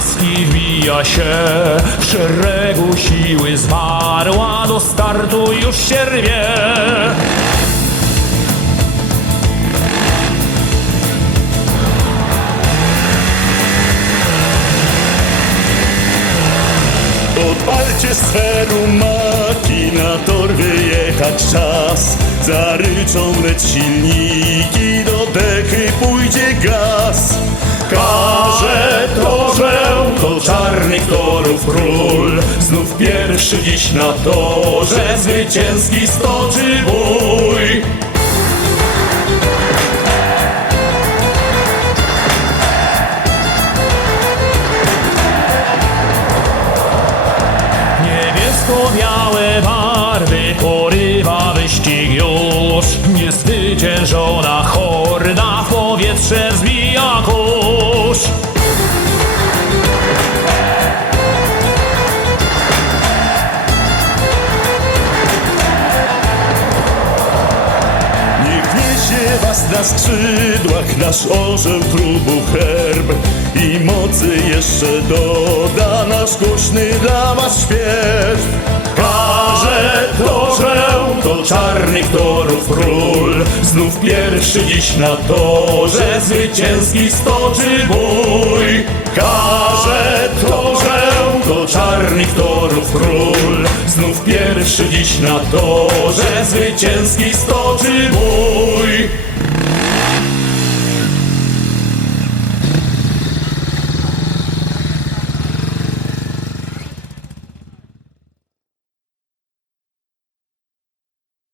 maski wbija się. W szeregu siły zmarła Do startu już się rwie. Odparcie sferu maki na tor wyjechać czas. Zaryczą lec silniki, do dechy pójdzie gaz to czarnych torów król. Znów pierwszy dziś na torze, zwycięski stoczy bój. Niebiesko-białe barwy porywa wyścig już. Niezwyciężona horda w powietrze wzbija was na skrzydłach nasz orzeł trubu herb I mocy jeszcze doda. Nasz głośny dla was śpiew. Każe torze, to czarnych torów król. Znów pierwszy dziś na torze zwycięski stoczy bój. Każe torze, to czarnych torów król. Znów pierwszy dziś na torze zwycięski stoczy bój